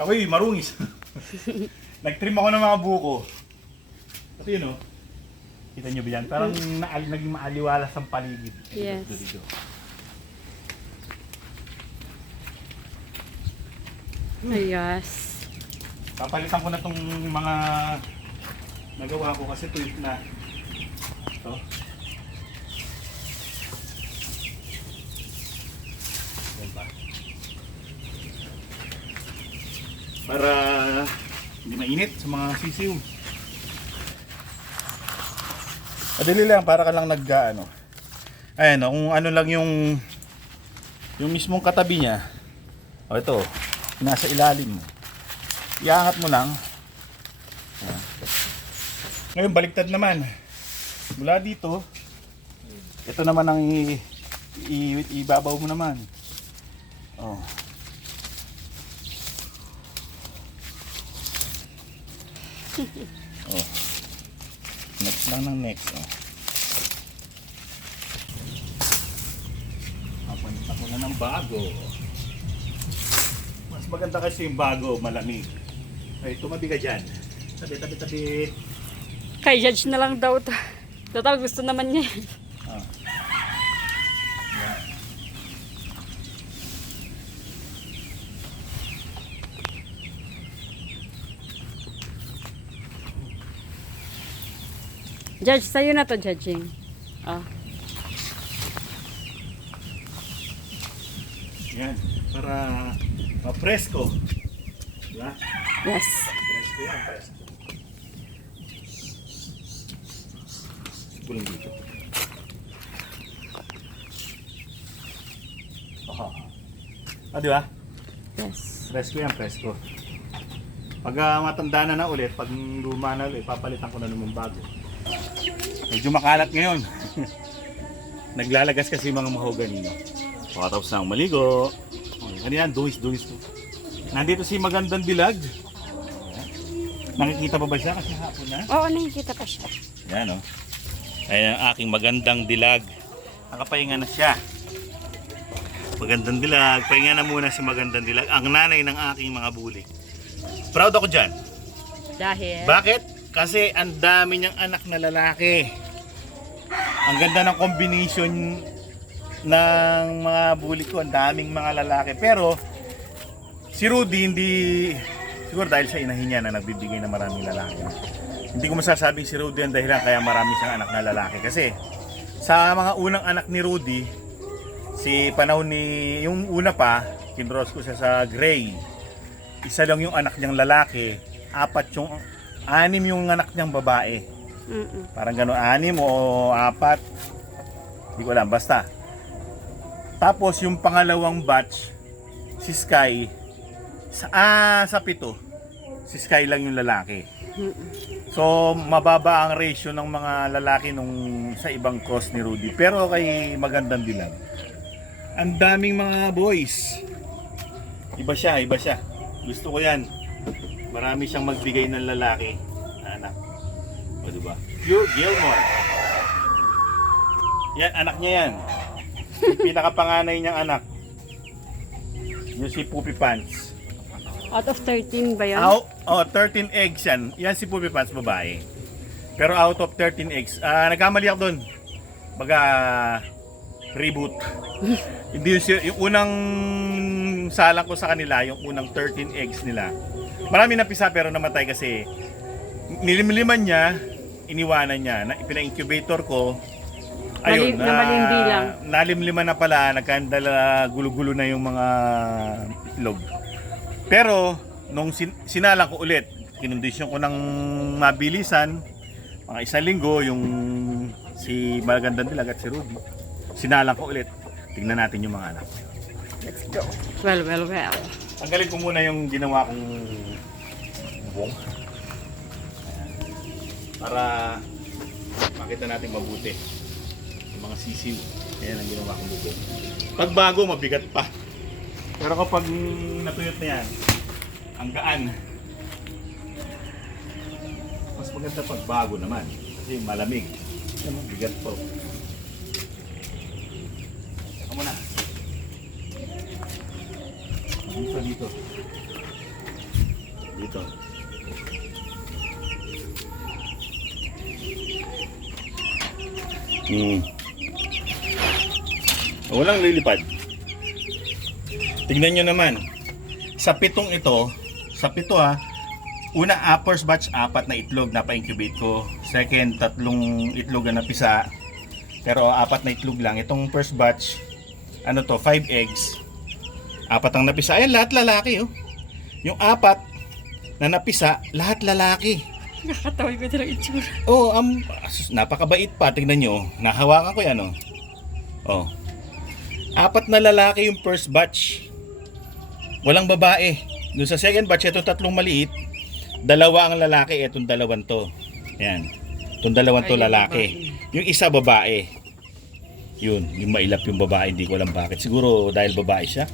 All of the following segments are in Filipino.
Ako'y marungis. Nag-trim ako ng mga buko. Ito yun, oh. Kita nyo ba yan? Parang naging maaliwalas ang paligid. Yes. Dito. Ayos. Papalitan ko na tong mga nagawa ko kasi tuwid na. Ito. Yan pa. Para hindi mainit sa mga sisiw. Madali lang, para ka lang nag-ano. Ayan, kung ano lang yung mismong katabi niya. O ito, nasa ilalim mo. Iangat mo lang. Ayan. Ngayon, baliktad naman. Mula dito, ito naman ang ibabaw mo naman. Oh. Oh. Next lang ng next. Oh. Papunta ko na ng bago. Mas maganda kasi yung bago, malamig. Ay, tumabi ka dyan. Tabi. Kay judge na lang daw to. Total gusto naman niya. Ah. Yan. Judge, sa'yo na to judging. Oh. Yan. Para ma-presko. Diba? Yes. Presko yan, presko. Buling dito. Aha. Ah, di ba? Yes. Presko yan, presko. Pag matanda na ulit, pag luma na ulit, papalitan ko na naman bago. Medyo makalat ngayon. Naglalagas kasi mga mahogany, no? Pakatapos na akong maligo. Kanina, duwis to. Nandito si Magandang Dilag. Nakikita pa ba siya kasi hapon na? Oo, nakikita pa siya. Yan, no? Ayan ang aking Magandang Dilag. Nakapahinga na siya. Magandang Dilag. Pahinga na muna si Magandang Dilag. Ang nanay ng aking mga bulik. Proud ako dyan. Dahil? Bakit? Kasi ang dami niyang anak na lalaki. Ang ganda ng combination ng mga bulik ko. Ang daming mga lalaki. Pero si Rudy hindi, siguro dahil sa inahin niya na nagbibigay ng maraming lalaki. Hindi ko masasabing si Rudy ang dahilan kaya marami siyang anak na lalaki. Kasi sa mga unang anak ni Rudy, si panahon ni, yung una pa, kinross ko siya sa Gray. Isa lang yung anak niyang lalaki, anim yung anak niyang babae. Parang gano'n, 6 o 4. Hindi ko alam, basta. Tapos yung pangalawang batch, si Sky, sa 7, si Sky lang yung lalaki. So, mababa ang ratio ng mga lalaki nung sa ibang cross ni Rudy. Pero kay Magandang Dilag, ang daming mga boys. Iba siya. Gusto ko yan. Marami siyang magbigay ng lalaki na anak. O diba? Pure Gilmore. Yan, anak niya yan. Yung pinakapanganay niyang anak. Yung si Poopy Pants. Out of 13 ba yan? 13 eggs yan. Yan si Poopy Pants, babae. Pero out of 13 eggs, nagkamali ako doon. Baga, reboot. Hindi yung unang salang ko sa kanila, yung unang 13 eggs nila. Marami napisa pero namatay kasi nilimliman niya, iniwanan niya. Pina-incubator ko. Ayun, Namalindi lang. Nalimliman na pala, nagkandala gulo-gulo na yung mga itlog. Pero nung sinalang ko ulit, kinondisyon ko ng mabilisan, mga 1 linggo, yung si Magandang Dilag at si Rudy. Sinalang ko ulit. Tingnan natin yung mga anak. Let's go. Well. Tanggalin ko muna yung ginawa kong buwong. Para makita natin mabuti yung mga sisiw. Ayan ang ginawa kong buwong. Pag bago, mabigat pa. Pero kapag natuyot na yan, ang gaan. Mas maganda pag bago naman. Kasi malamig. Yan, bigat po. Saka muna. Dito. dito. Walang lilipad. Tignan nyo naman. Sa pitong ito, sa pito ha, una, first batch, 4 na itlog na pa-incubate ko. Second, 3 itlog na napisa. Pero 4 na itlog lang. Itong first batch, 5 eggs. 4 ang napisa. Ayan, lahat lalaki oh. Yung 4 na napisa, lahat lalaki. Nakakatawag ko talaga itsura. Oh, napakabait pa. Tignan nyo. Nahawakan ko yan oh. Oh. 4 na lalaki yung first batch. Walang babae. Doon sa second batch, ito 3 maliit. 2 ang lalaki, itong 2 to. Ayan. Itong 2 to lalaki. Yung isa babae. Yun, yung mailap yung babae, hindi ko alam bakit. Siguro dahil babae siya.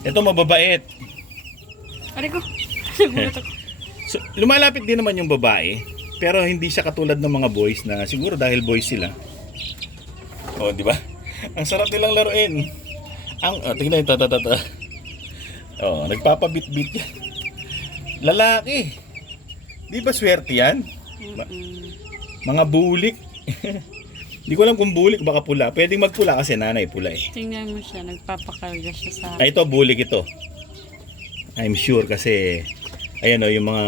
Ito mababait. Aray ko. Nagulat ako. So, lumalapit din naman yung babae. Pero hindi siya katulad ng mga boys na siguro dahil boys sila. Oh, di ba? Ang sarap nilang laruin. Tingnan ito. Oh, nagpapabit-bit yan. Lalaki. Di ba swerte yan? Mga bulik. Hindi ko alam kung bulik baka pula. Pwedeng magpula kasi nanay pula eh. Tingnan mo siya, nagpapakarga siya sa... Ito bulik ito. I'm sure kasi ayan o yung mga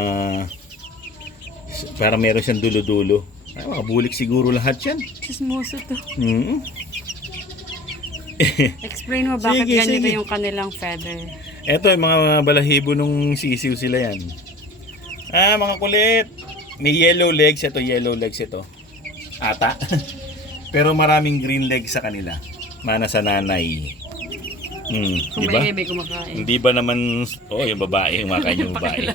parang meron siyang dulo-dulo. Mga bulik siguro lahat yan. Chismoso to. Explain mo bakit Sige, ganito sige. yung kanilang feather. Ito yung mga balahibo nung sisiw sila yan. Mga kulit. May yellow legs. Ito yellow legs ito. Ata. Pero maraming green legs sa kanila. Mana sa nanay. Kung Diba? may kumakain. Hindi ba naman, yung babae, yung makain yung babae.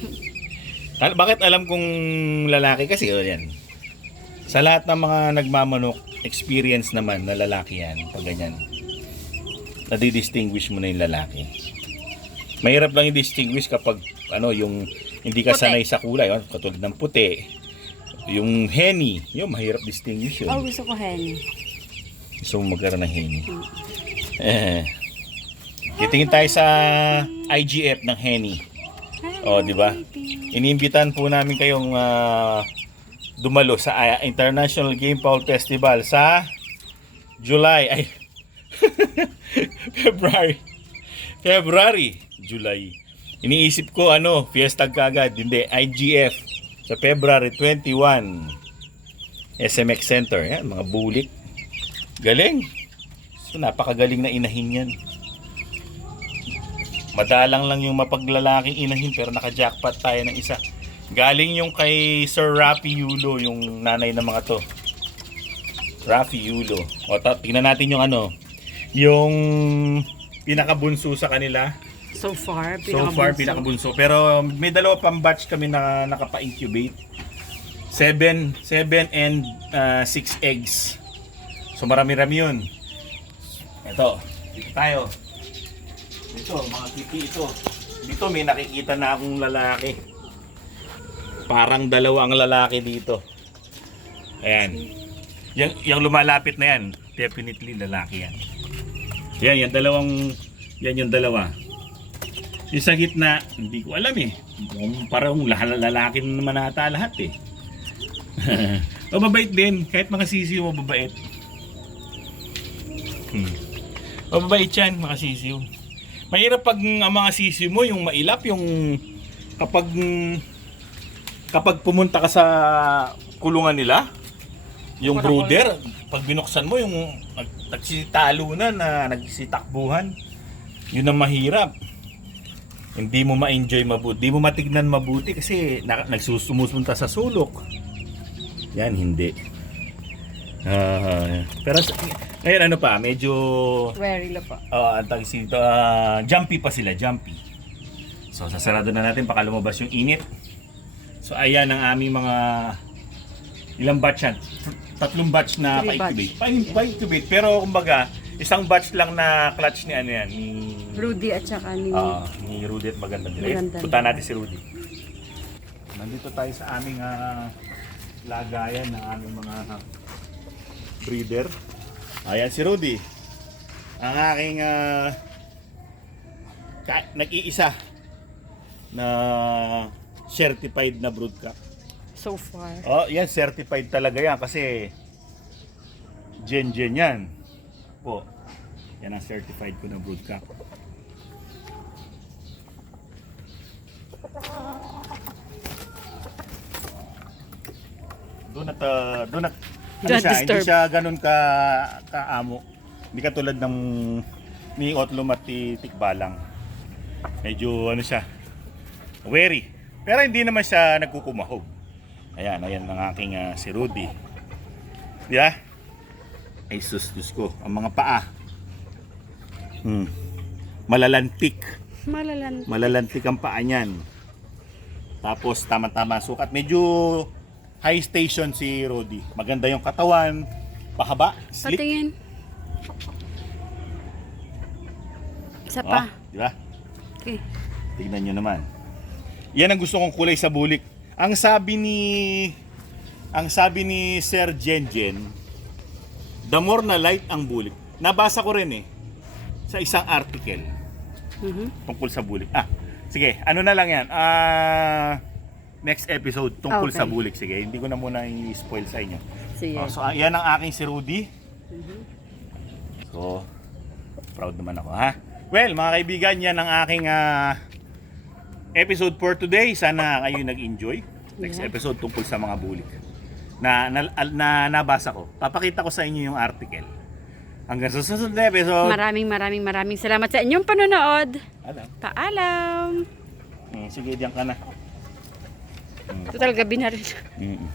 Bakit alam kong lalaki? Kasi, yan. Sa lahat ng mga nagmamanok, experience naman na lalaki yan. Pag ganyan. Nadi-distinguish mo na yung lalaki. Mahirap lang i-distinguish kapag, yung hindi ka Puti. sanay sa kulay. Katulad ng puti. Yung henny, yung mahirap distinguish yun. Gusto ko henny. Gusto mong magkaroon ng henny. Titingin tayo sa IGF ng henny. Di ba? Iniimbitan po namin kayong dumalo sa International Game Fowl Festival sa July. February. July. Iniisip ko fiesta kagad. Hindi, IGF sa February 21. SMX Center. Yan, mga bulik. Galing. So, napakagaling na inahin yan. Madalang lang yung mapaglalaking inahin pero naka-jackpot tayo ng isa. Galing yung kay Sir Rafi Yulo, yung nanay ng mga to. Rafi Yulo. Tingnan natin yung yung pinakabunso sa kanila. So far, pinakabunso. Pero may 2 pang batch kami na nakapa-incubate. 7 and 6 eggs. So marami-rami yun. Ito, dito tayo. Ito, mga kiki ito. Dito may nakikita na akong lalaki. Parang 2 ang lalaki dito. Ayan. Yung lumalapit na yan, definitely lalaki yan. Yan yung 2. Yung sa gitna, hindi ko alam eh. Parang lalaki naman ata lahat eh. Mababait din, kahit mga sisiw mababait. Mababait yan, mga sisiw. Mahirap pag ang mga sisiw mo, yung mailap, yung kapag pumunta ka sa kulungan nila, yung brooder, pag binuksan mo, yung nagsitalo na nagsitakbuhan, yun ang mahirap. Hindi mo ma-enjoy mabuti, hindi mo matignan mabuti kasi nagsusumunta sa sulok. Yan, hindi. Pero ngayon medyo Very la pa. jumpy pa sila, jumpy. So sasarado na natin baka lumabas yung init. So ayan ang aming mga ilang batch yan? 3 batch na pa-incubate. Pa-incubate pero kumbaga isang batch lang na clutch ni ni Rudy at saka ni Rudy at maganda din. Maganda. Punta natin si Rudy. Nandito tayo sa aming lagayan ng aming mga breeder. Ayan si Rudy. Ang aking nag-iisa na certified na broodcock. So far. Oh, yan, certified talaga yan kasi Gen yan. Po. Yan ang certified ko na broodcock. Doon at ano Don't siya, disturb. hindi siya ganun kaamo. Hindi katulad ng ni Otlum at ni Tikbalang. Medyo ano siya, wary. Pero hindi naman siya nagkukumahog. Ayan ang aking si Rudy. Di ba? Ay sus ko, ang mga paa. Malalantik. Malalantik ang paa niyan. Tapos tama-tama sukat. Medyo high station si Rudy. Maganda yung katawan, pahaba, slick. Patingin. Isa pa. Di ba? Okay. Tignan nyo naman. Yan ang gusto kong kulay sa bulik. Ang sabi ni Sir Jenjen, the more na light ang bulik. Nabasa ko rin sa isang article tungkol sa bulik. Sige, ano na lang yan. Next episode tungkol Okay. sa bulik. Sige, hindi ko na muna i-spoil sa inyo. Sige. So, yan ang aking si Rudy. So, proud naman ako, ha? Well, mga kaibigan, yan ang aking episode for today. Sana kayo nag-enjoy. Next Yeah. episode tungkol sa mga bulik na nabasa ko. Papakita ko sa inyo yung article. Hanggang sa susunod na episode. Maraming salamat sa inyong panonood. Alam. Paalam. Sige, diyan ka na. Total gabi na rin. Mm-mm.